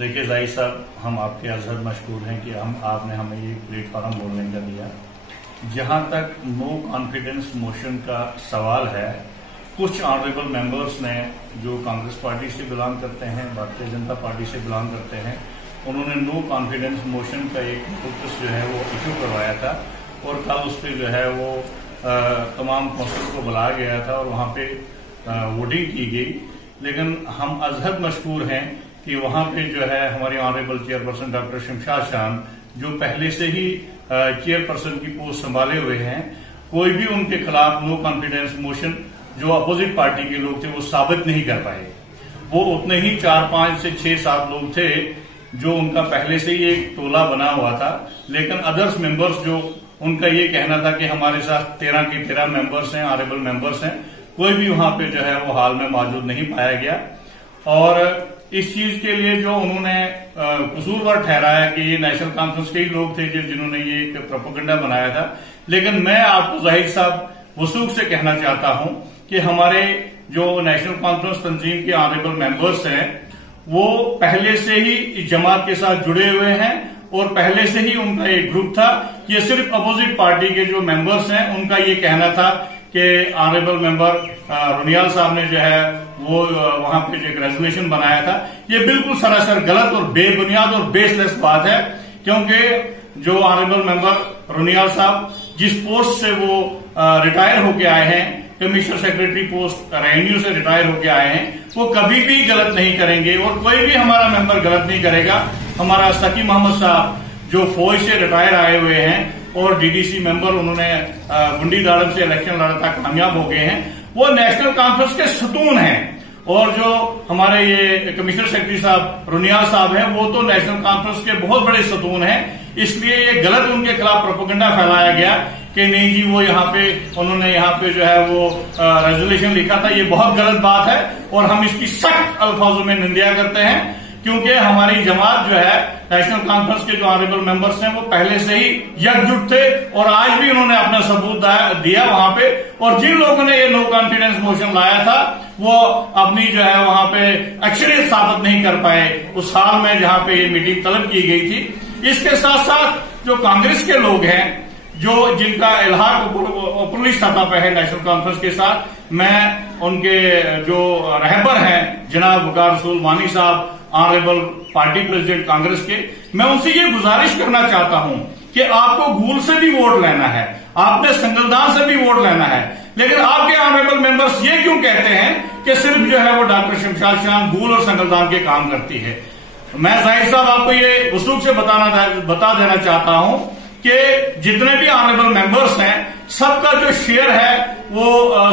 देखिए जाहिद साहब, हम आपके अजहर मशकूर हैं कि आपने हमें ये प्लेटफॉर्म बोलने का दिया। जहां तक नो कॉन्फिडेंस मोशन का सवाल है, कुछ ऑनरेबल मेंबर्स ने जो कांग्रेस पार्टी से बिलोंग करते हैं, भारतीय जनता पार्टी से बिलोंग करते हैं, उन्होंने नो कॉन्फिडेंस मोशन का एक नोटिस जो है वो इशू करवाया था और कल उस पर जो है वो तमाम कौंसिल को बुलाया गया था और वहां पे वोटिंग की गई। लेकिन हम अजहर मशकूर हैं कि वहां पे जो है हमारे ऑनरेबल चेयरपर्सन डॉक्टर शमशाद शान, जो पहले से ही चेयरपर्सन की पोस्ट संभाले हुए हैं, कोई भी उनके खिलाफ नो कॉन्फिडेंस मोशन जो अपोजिट पार्टी के लोग थे वो साबित नहीं कर पाए। वो उतने ही 4, 5 से 6, 7 लोग थे जो उनका पहले से ही एक टोला बना हुआ था। लेकिन अदर्स मेंबर्स जो उनका ये कहना था कि हमारे साथ 13 के 13 मेंबर्स हैं, ऑनरेबल मेंबर्स हैं, कोई भी वहां पे जो है वो हाल में मौजूद नहीं पाया गया। और इस चीज के लिए जो उन्होंने कसूरवार ठहराया कि ये नेशनल कॉन्फ्रेंस के ही लोग थे जिन्होंने ये एक प्रोपेगेंडा बनाया था। लेकिन मैं आपको जाहिद साहब वसूख से कहना चाहता हूं कि हमारे जो नेशनल कॉन्फ्रेंस तंजीम के ऑनरेबल मेंबर्स हैं वो पहले से ही जमात के साथ जुड़े हुए हैं और पहले से ही उनका एक ग्रुप था। ये सिर्फ अपोजिट पार्टी के जो मेंबर्स हैं उनका ये कहना था कि ऑनरेबल मेंबर रुनियाल साहब ने जो है वो वहां पे जो एक रेजोल्यूशन बनाया था, ये बिल्कुल सरासर गलत और बेबुनियाद और बेसलेस बात है। क्योंकि जो ऑनरेबल मेंबर रुनियाल साहब जिस पोस्ट से वो रिटायर होके आए हैं, कमिश्नर सेक्रेटरी पोस्ट रेवेन्यू से रिटायर होके आए हैं, वो कभी भी गलत नहीं करेंगे और कोई भी हमारा मेंबर गलत नहीं करेगा। हमारा सकी मोहम्मद साहब जो फौज से रिटायर आए हुए हैं और डीडीसी मेंबर, उन्होंने गुंडी दाड़म से इलेक्शन लड़ा था, कामयाब हो गए हैं, वो नेशनल कॉन्फ्रेंस के सतून हैं। और जो हमारे ये कमिश्नर सेक्रेटरी साहब रुनियाल साहब हैं, वो तो नेशनल कॉन्फ्रेंस के बहुत बड़े सतून हैं। इसलिए ये गलत उनके खिलाफ प्रोपेगेंडा फैलाया गया कि नहीं जी वो यहाँ पे उन्होंने यहाँ पे जो है वो रेजोल्यूशन लिखा था। ये बहुत गलत बात है और हम इसकी सख्त अल्फाजों में निंदा करते हैं। क्योंकि हमारी जमात जो है, नेशनल कॉन्फ्रेंस के जो ऑनरेबल मेंबर्स हैं, वो पहले से ही एकजुट थे और आज भी उन्होंने अपना सबूत दिया वहां पे। और जिन लोगों ने ये नो कॉन्फिडेंस मोशन लाया था वो अपनी जो है वहां पे अक्सरियत साबित नहीं कर पाए उस हाल में जहां पे ये मीटिंग तलब की गई थी। इसके साथ साथ जो कांग्रेस के लोग हैं, जो जिनका इल्हाक ऊपरली सतह पे है नेशनल कॉन्फ्रेंस के साथ, मैं उनके जो रहबर हैं जनाब वकार रसूल वानी साहब, ऑनरेबल पार्टी प्रेसिडेंट कांग्रेस के, मैं उनसे ये गुजारिश करना चाहता हूं कि आपको गूल से भी वोट लेना है, आपने संगलदान से भी वोट लेना है, लेकिन आपके ऑनरेबल मेंबर्स ये क्यों कहते हैं कि सिर्फ जो है वो डॉक्टर शमशाद शान गूल और संगलदान के काम करती है। मैं जाहिद साहब आपको ये वसूख से बता देना चाहता हूं कि जितने भी ऑनरेबल मेंबर्स हैं सबका जो शेयर है वो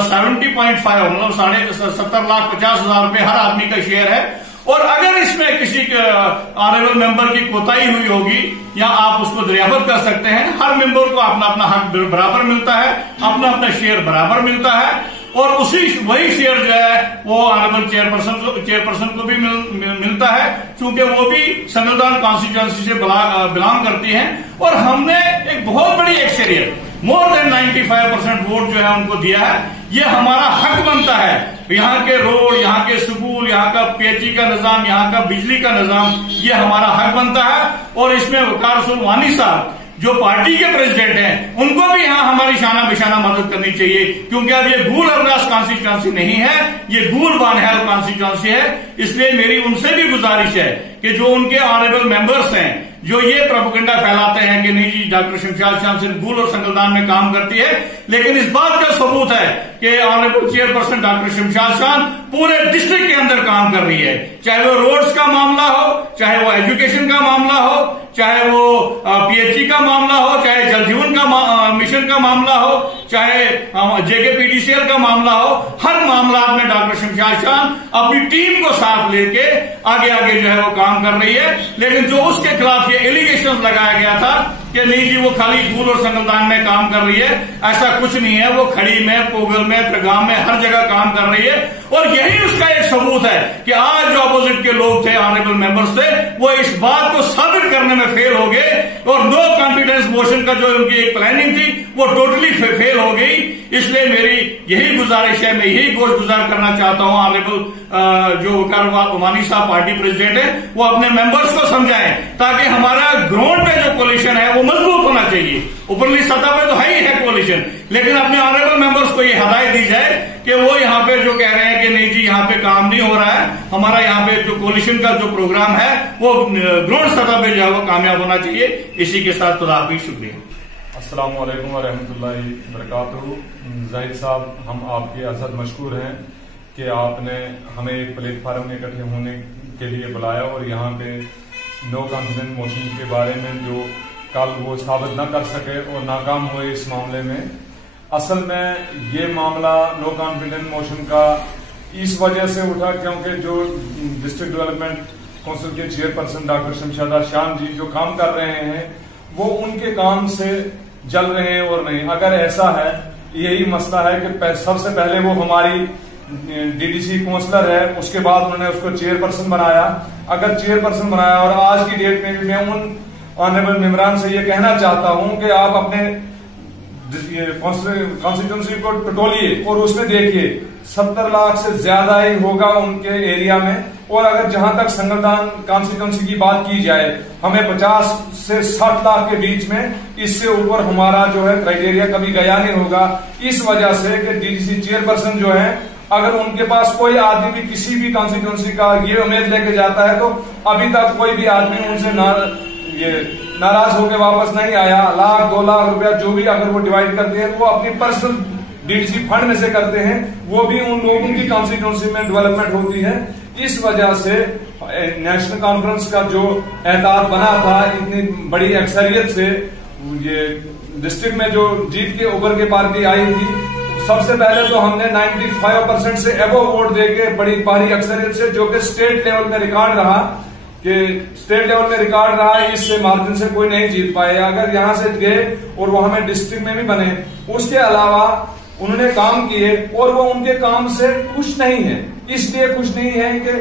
70.5 मतलब 70,50,000 रुपए हर आदमी का शेयर है। और अगर इसमें किसी ऑनरेबल मेंबर की कोताही हुई होगी या आप उसको दरियाफ्त कर सकते हैं, हर मेंबर को अपना अपना हक बराबर मिलता है, अपना अपना शेयर बराबर मिलता है और वही शेयर जो है वो ऑनरेबल चेयरपर्सन को भी मिलता है, क्योंकि वो भी संगलदान कॉन्स्टिट्यूएंसी से बिलोंग करती हैं। और हमने एक बहुत बड़ी एक्सरियत, मोर देन 95% वोट जो है उनको दिया है। ये हमारा हक बनता है। यहाँ के रोड, यहाँ के स्कूल, यहाँ का पीएचई का निजाम, यहाँ का बिजली का निजाम, ये हमारा हक बनता है। और इसमें वकार रसूल वानी साहब जो पार्टी के प्रेसिडेंट हैं, उनको भी यहाँ हमारी शाना बिशाना मदद करनी चाहिए, क्योंकि अब ये गूल अरनास कॉन्स्टिट्यूएंसी नहीं है, ये गूल बानहल कॉन्स्टिट्यूएंसी है। इसलिए मेरी उनसे भी गुजारिश है कि जो उनके ऑनरेबल मेंबर्स हैं जो ये प्रोपेगेंडा फैलाते हैं कि नहीं जी डॉक्टर शमशाद शान सिर्फ गूल और संगलदान में काम करती है, लेकिन इस बात का सबूत है कि ऑनरेबल चेयरपर्सन डॉक्टर शमशाद शान पूरे डिस्ट्रिक्ट के अंदर काम कर रही है। चाहे वो रोड्स का मामला हो, चाहे वो एजुकेशन का मामला हो, चाहे वो पीएचई का मामला हो, चाहे जल जीवन का मिशन का मामला हो, चाहे जेकेपीडीसीएल का मामला हो, हर मामला में डॉक्टर शमशाद शान अपनी टीम को साथ लेके आगे आगे जो है वो काम कर रही है। लेकिन जो उसके खिलाफ ये एलिगेशन लगाया गया था कि नहीं जी वो खाली गूल और संगलदान में काम कर रही है, ऐसा कुछ नहीं है। वो खड़ी में, पोगल में, त्रिगाम में, हर जगह काम कर रही है। और यही उसका एक सबूत है कि आज जो अपोजिट के लोग थे, ऑनरेबल मेंबर्स थे, वो इस बात को साबित करने में फेल हो गए और नो कॉन्फिडेंस मोशन का जो उनकी एक प्लानिंग थी वो टोटली फेल हो गई। इसलिए मेरी यही गुजारिश है, मैं यही गुजार करना चाहता हूं ऑनरेबल जो वकार उमानी साहब पार्टी प्रेसिडेंट है, वो अपने मेंबर्स को समझाएं ताकि हमारा ग्राउंड पे जो कोलिशन है वो मजबूत होना चाहिए। ऊपरली सतह पे तो है ही है कोलिशन, लेकिन अपने ऑनरेबल मेंबर्स को ये हदायत दी जाए कि वो यहाँ पे जो कह रहे हैं कि नहीं जी यहाँ पे काम नहीं हो रहा है, हमारा यहाँ पे जो कोलिशन का जो प्रोग्राम है वो ग्राउंड सतह पे जो है वो कामयाब होना चाहिए। इसी के साथ खुदा हाफिज़, शुक्रिया। अस्सलाम वालेकुम व रहमतुल्लाहि व बरकातुहू। जाहिद साहब, हम आपके असद मशकूर हैं कि आपने हमें एक प्लेटफार्म में इकट्ठे होने के लिए बुलाया और यहाँ पे नो कॉन्फिडेंस मोशन के बारे में जो कल वो साबित न कर सके और नाकाम हुए इस मामले में। असल में ये मामला नो कॉन्फिडेंस मोशन का इस वजह से उठा क्योंकि जो डिस्ट्रिक्ट डेवलपमेंट काउंसिल के चेयरपर्सन डॉक्टर शमशादा शान जी जो काम कर रहे हैं वो उनके काम से जल रहे हैं और नहीं। अगर ऐसा है, यही मसला है कि सबसे पहले वो हमारी डीडीसी काउंसलर है, उसके बाद उन्होंने उसको चेयरपर्सन बनाया। अगर चेयरपर्सन बनाया और आज की डेट में भी मैं उन ऑनरेबल मेंबरान से ये कहना चाहता हूं कि आप अपने कॉन्स्टिट्यूंसी को टटोलिए और उसमें देखिए 70 लाख से ज्यादा ही होगा उनके एरिया में। और अगर जहां तक संगलदान कॉन्स्टिट्यूंसी की बात की जाए, हमें 50 से 60 लाख के बीच में, इससे ऊपर हमारा जो है क्राइटेरिया कभी गया नहीं होगा। इस वजह से कि डीडीसी चेयरपर्सन जो है, अगर उनके पास कोई आदमी भी किसी भी कॉन्स्टिट्यूंसी का ये उम्मीद लेके जाता है तो अभी तक कोई भी आदमी उनसे नाराज होकर वापस नहीं आया। 1-2 लाख रुपया जो भी अगर वो डिवाइड करते हैं वो अपनी पर्सनल डीडीसी फंड में से करते हैं, वो भी उन लोगों की कॉन्स्टिट्यूंसी में डेवलपमेंट होती है। इस वजह से नेशनल कॉन्फ्रेंस का जो एहताब बना था इतनी बड़ी अक्सरियत से, ये डिस्ट्रिक्ट में जो जीत के उभर के पार्टी आई थी, सबसे पहले तो हमने 95% से एबो वोट देके बड़ी भारी अक्सरियत से, जो कि स्टेट लेवल में रिकॉर्ड रहा इससे मार्जिन से कोई नहीं जीत पाए। अगर यहां से गए और वो हमें डिस्ट्रिक्ट में भी बने, उसके अलावा उन्होंने काम किए और वो उनके काम से खुश नहीं है। इसलिए खुश नहीं है कि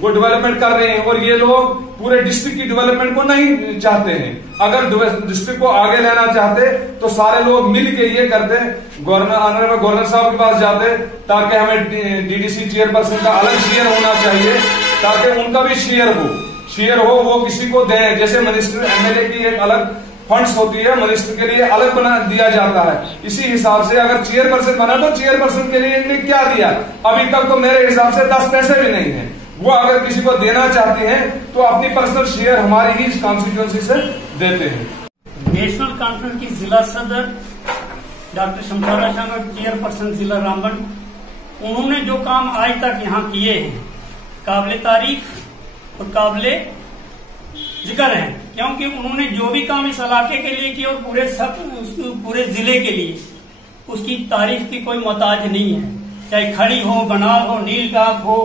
वो डेवलपमेंट कर रहे हैं और ये लोग पूरे डिस्ट्रिक्ट की डेवलपमेंट को नहीं चाहते हैं। अगर डिस्ट्रिक्ट को आगे लेना चाहते तो सारे लोग मिल के ये करते, गवर्नर साहब के पास जाते ताकि हमें डीडीसी चेयरपर्सन का अलग शेयर होना चाहिए ताकि उनका भी शेयर हो, वो किसी को दें। जैसे मिनिस्टर एमएलए की एक अलग फंड्स होती है, मिनिस्टर के लिए अलग बना दिया जाता है। इसी हिसाब से अगर चेयरपर्सन बना तो चेयरपर्सन के लिए इनने क्या दिया? अभी तक तो मेरे हिसाब से 10 पैसे भी नहीं है। वो अगर किसी को देना चाहते हैं तो अपनी पर्सनल शेयर हमारी ही कॉन्स्टिट्यूंसी से देते हैं। नेशनल कॉन्फ्रेंस की जिला सदर डॉक्टर शमशादा शान और चेयरपर्सन जिला रामबन, उन्होंने जो काम आज तक यहाँ किए हैं काबिले तारीफ और काबिले जिक्र है, क्योंकि उन्होंने जो भी काम इस इलाके के लिए किया और पूरे जिले के लिए, उसकी तारीफ की कोई मोहताज नहीं है। चाहे खड़ी हो, बनाल हो, नीलगाग हो,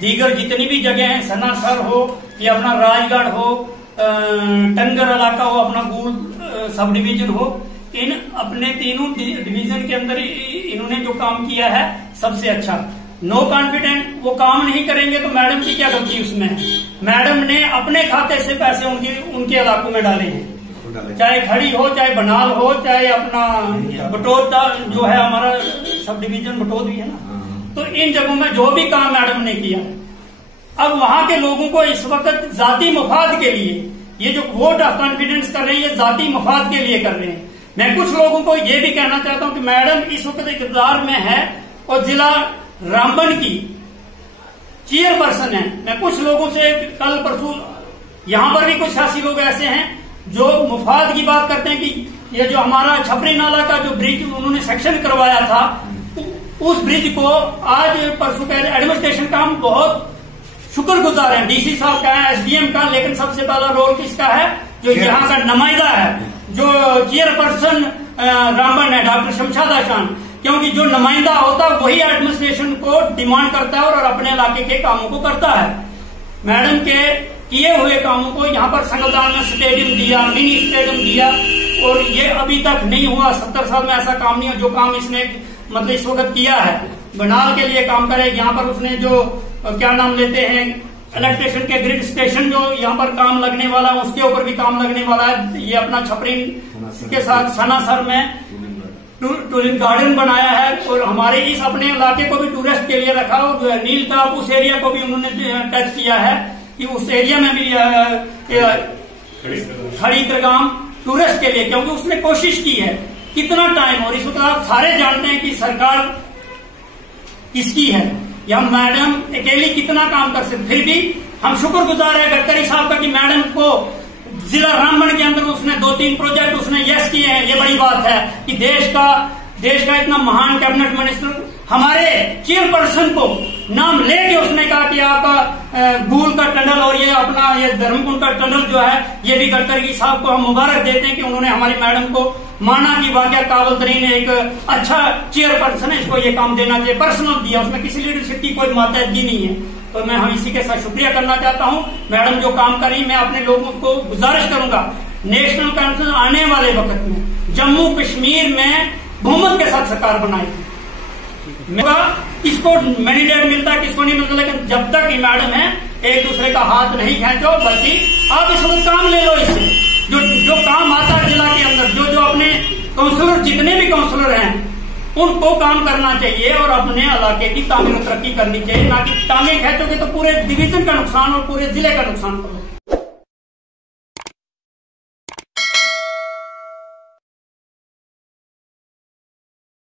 दीगर जितनी भी जगह हैं, सनासर हो या अपना राजगढ़ हो, टंगर इलाका हो, अपना गूल सब डिवीजन हो, इन अपने तीनों डिवीजन के अंदर इन्होंने जो काम किया है सबसे अच्छा। नो कॉन्फिडेंट वो काम नहीं करेंगे तो मैडम की क्या गलती उसमें? मैडम ने अपने खाते से पैसे उनके इलाकों में डाले हैं, चाहे खड़ी हो, चाहे बनाल हो, चाहे अपना बटोद जो है हमारा सब डिवीजन बटोद भी है ना, तो इन जगहों में जो भी काम मैडम ने किया, अब वहां के लोगों को इस वक्त जाती मफाद के लिए ये जो वोट ऑफ कॉन्फिडेंस कर रहे हैं, ये जाती मफाद के लिए कर रहे हैं। मैं कुछ लोगों को ये भी कहना चाहता हूं कि मैडम इस वक्त इक़्तिदार में है और जिला रामबन की चेयरपर्सन है। मैं कुछ लोगों से कल परसों, यहां पर भी कुछ सियासी लोग ऐसे हैं जो मुफाद की बात करते हैं कि ये जो हमारा छपरी नाला का जो ब्रिज उन्होंने सेक्शन करवाया था, उस ब्रिज को आज परसों का एडमिनिस्ट्रेशन का हम बहुत शुक्रगुजार हैं, डीसी साहब का है, एसडीएम का, लेकिन सबसे पहला रोल किसका है? जो यहाँ का नुमाइंदा है, जो चेयरपर्सन रामबन है, डॉक्टर शमशादा शान, क्योंकि जो नुमाइंदा होता है वही एडमिनिस्ट्रेशन को डिमांड करता है और अपने इलाके के कामों को करता है। मैडम के किए हुए कामों को यहाँ पर संगलदान में स्टेडियम दिया, मिनी स्टेडियम दिया, और ये अभी तक नहीं हुआ। 70 साल में ऐसा काम नहीं हुआ जो काम इसने मतलब इस वक्त किया है। बनाल के लिए काम करे, यहाँ पर उसने जो क्या नाम लेते हैं इलेक्ट्रिशियन के ग्रिड स्टेशन जो यहाँ पर काम लगने वाला है, उसके ऊपर भी काम लगने वाला है। ये अपना छपरी के साथ सनासर में टूरिस्ट गार्डन बनाया है और हमारे इस अपने इलाके को भी टूरिस्ट के लिए रखा और नील ताप उस एरिया को भी उन्होंने टच किया है कि उस एरिया में भी खड़ी गांव टूरिस्ट के लिए, क्योंकि उसने कोशिश की है कितना टाइम। और इस वक्त आप सारे जानते हैं कि सरकार किसकी है, या मैडम अकेली कितना काम कर सकते। फिर भी हम शुक्रगुजार है गडकरी साहब का कि मैडम को जिला रामबन के अंदर उसने 2-3 प्रोजेक्ट उसने यस किए हैं। ये बड़ी बात है कि देश का इतना महान कैबिनेट मिनिस्टर हमारे चेयरपर्सन को नाम लेके उसने कहा कि आपका गूल का टनल और ये अपना ये धर्मकुंड का टनल जो है ये भी गडकरी साहब को हम मुबारक देते हैं कि उन्होंने हमारी मैडम को माना कि वाकई काबल तरीन एक अच्छा चेयरपर्सन है, इसको ये काम देना चाहिए, पर्सनल दिया, उसमें किसी लीडरशिप की कोई मातहतगी नहीं है। तो मैं हम इसी के साथ शुक्रिया करना चाहता हूं। मैडम जो काम करी, मैं अपने लोगों को गुजारिश करूंगा नेशनल कॉन्फ्रेंस आने वाले वक्त में जम्मू कश्मीर में बहुमत के साथ सरकार बनाएगी। किसको मैंडेट मिलता है किसको नहीं मिलता, लेकिन जब तक ये मैडम है एक दूसरे का हाथ नहीं खींचो, बल्कि आप इस वक्त काम ले लो। इससे जो काम आता है जिला के अंदर, जो अपने काउंसलर जितने भी काउंसलर हैं उनको काम करना चाहिए और अपने इलाके की तामीर तरक्की करनी चाहिए, ना कि टांगे खींचोगे तो पूरे डिवीजन का नुकसान और पूरे जिले का नुकसान करो।